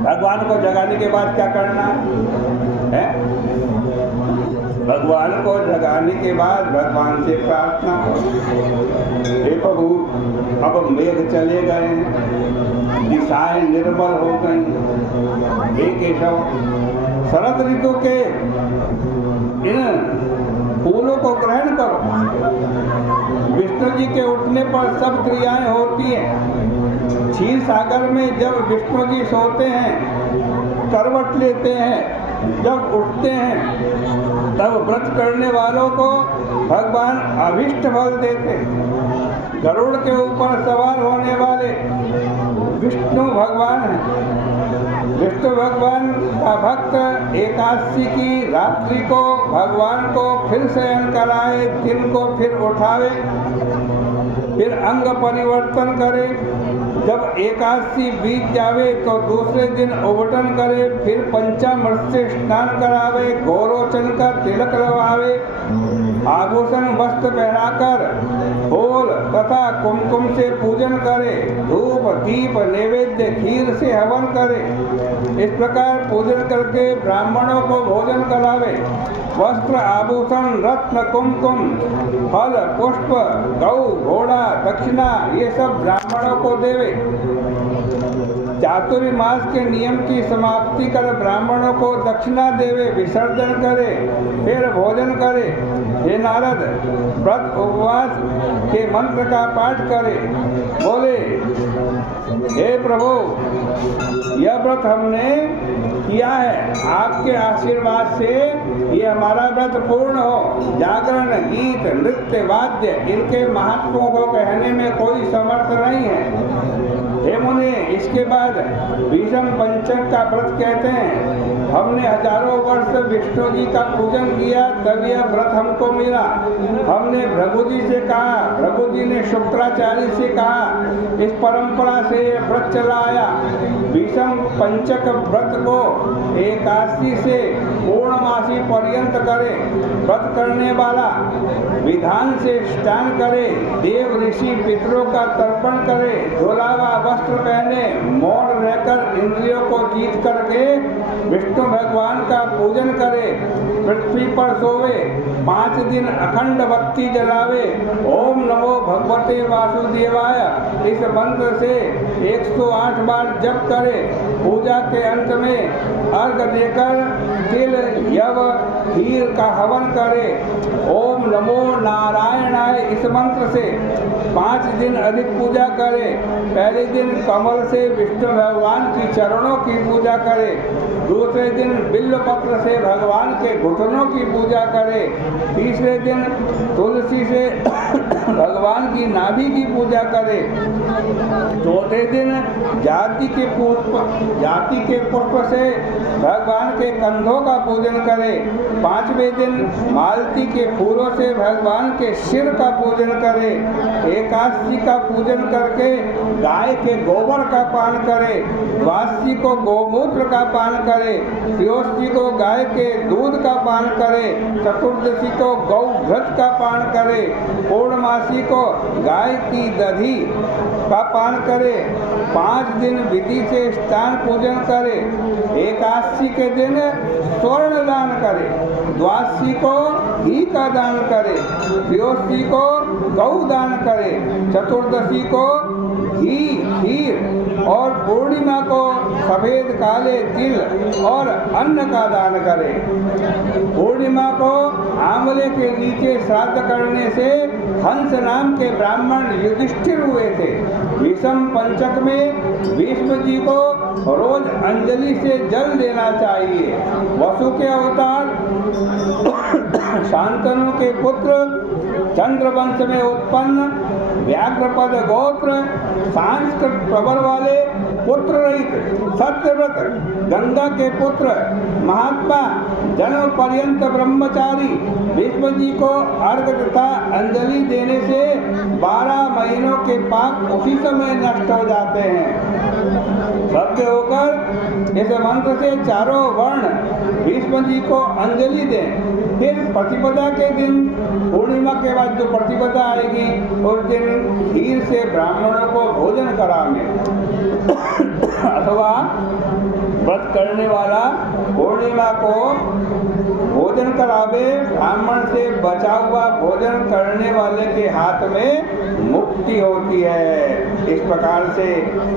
भगवान को जगाने के बाद क्या करना है? भगवान को जगाने के बाद भगवान से प्रार्थना करो, हे प्रभु अब मेघ चले गए, दिशाएं निर्मल हो गई, हे केशव शरद ऋतु के इन फूलों को ग्रहण करो। विष्णु जी के उठने पर सब क्रियाएं होती हैं। क्षीर सागर में जब विष्णु जी सोते हैं, करवट लेते हैं, जब उठते हैं, तब व्रत करने वालों को भगवान अभिष्ट फल देते हैं। गरुड़ के ऊपर सवार होने वाले विष्णु भगवान हैं। विष्णु भगवान का भक्त एकादशी की रात्रि को भगवान को फिर शयन कराए, दिन को फिर उठावे, फिर अंग परिवर्तन करे। जब एकादशी बीत जावे तो दूसरे दिन उबटन करे, फिर पंचामृत से स्नान करावे, गोरोचन का तिलक लगावे, आभूषण वस्त्र पहनाकर फूल तथा कुमकुम से पूजन करे, धूप दीप नैवेद्य खीर से हवन करे। इस प्रकार पूजन करके ब्राह्मणों को भोजन करावे। वस्त्र आभूषण रत्न कुमकुम फल पुष्प गौ घोड़ा दक्षिणा ये सब ब्राह्मणों को देवे। चातुर्मास के नियम की समाप्ति कर ब्राह्मणों को दक्षिणा देवे, विसर्जन करे, फिर भोजन करे। हे नारद व्रत उपवास के मंत्र का पाठ करे, बोले हे प्रभु यह व्रत हमने किया है, आपके आशीर्वाद से ये हमारा व्रत पूर्ण हो। जागरण गीत नृत्य वाद्य इनके महत्वों को कहने में कोई समर्थ नहीं है। हे मुने इसके बाद भीषम पंचक का व्रत कहते हैं। हमने हजारों वर्ष विष्णु जी का पूजन किया, तब यह व्रत हमको मिला। हमने भृगु जी से कहा, भृगु जी ने शुक्राचार्य से कहा, इस परंपरा से यह व्रत चला आया। भीषम पंचक व्रत को एकादशी से पूर्णमासी पर्यंत करे। व्रत करने वाला विधान से स्नान करे, देव ऋषि पितरों का तर्पण करे, धोलावा वस्त्र पहने, मौन रहकर इंद्रियों को जीत करके विष्णु भगवान का पूजन करे, पृथ्वी पर सोवे, 5 दिन अखंड बत्ती जलावे, ओम नमो भगवते वासुदेवाय इस मंत्र से 108 बार जप करे। पूजा के अंत में अर्घ देकर तिल यव खीर का हवन करे। ओम नमो नारायणाय इस मंत्र से 5 दिन अधिक पूजा करे। पहले दिन कमल से विष्णु भगवान की चरणों की पूजा करे, दूसरे दिन बिल्व पत्र से भगवान के घुटनों की पूजा करे, तीसरे दिन तुलसी से भगवान की नाभि की पूजा करे, चौथे दिन जाति के पुष्प से भगवान के कंधों का पूजन करे, 5वें दिन मालती के फूलों से भगवान के सिर का पूजन करे। एकादशी का पूजन करके गाय के गोबर का पान करे, द्वादशी को गोमूत्र का पान करे, त्रयोदशी को गाय के दूध का पान करे, चतुर्दशी को गौ घृत का पान करे, पूर्णमासी को गाय की दधी का पान करे, 5 दिन विधि से स्नान पूजन करे। एकादशी के दिन स्वर्ण दान करे, द्वादशी को घी का दान करे, त्रयोदशी को गौ दान करे, चतुर्दशी को घी खीर और पूर्णिमा को सफेद काले तिल और अन्न का दान करे। पूर्णिमा को आंवले के नीचे श्राद्ध करने से हंस नाम के ब्राह्मण युधिष्ठिर हुए थे। भीषम पंचक में भीष्म जी को रोज अंजलि से जल देना चाहिए। वसु के अवतार शांतनु के पुत्र चंद्रवंश में उत्पन्न व्याघ्रपद गोत्र सांस्कृत प्रबल वाले पुत्र रहित सत्यव्रत गंगा के पुत्र महात्मा जन्म पर्यंत ब्रह्मचारी भीष्म जी को अर्घ तथा अंजलि देने से 12 महीनों के पाप उसी समय नष्ट हो जाते हैं। सत्य होकर इस मंत्र से चारों वर्ण भीष्म जी को अंजलि दें। फिर प्रतिपदा के दिन पूर्णिमा के बाद जो प्रतिपदा आएगी उस दिन खीर से ब्राह्मणों को भोजन कराएंगे। अथवा व्रत करने वाला पूर्णिमा को भोजन करावे, ब्राह्मण से बचा हुआ भोजन करने वाले के हाथ में मुक्ति होती है। इस प्रकार से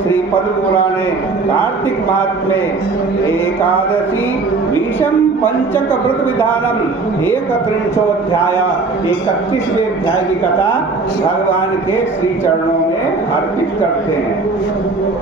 श्री पद्म पुराणे कार्तिक मास में एकादशी विषम पंचक व्रत विधानम 31 31वें अध्याय की कथा भगवान के श्री चरणों में अर्पित करते हैं।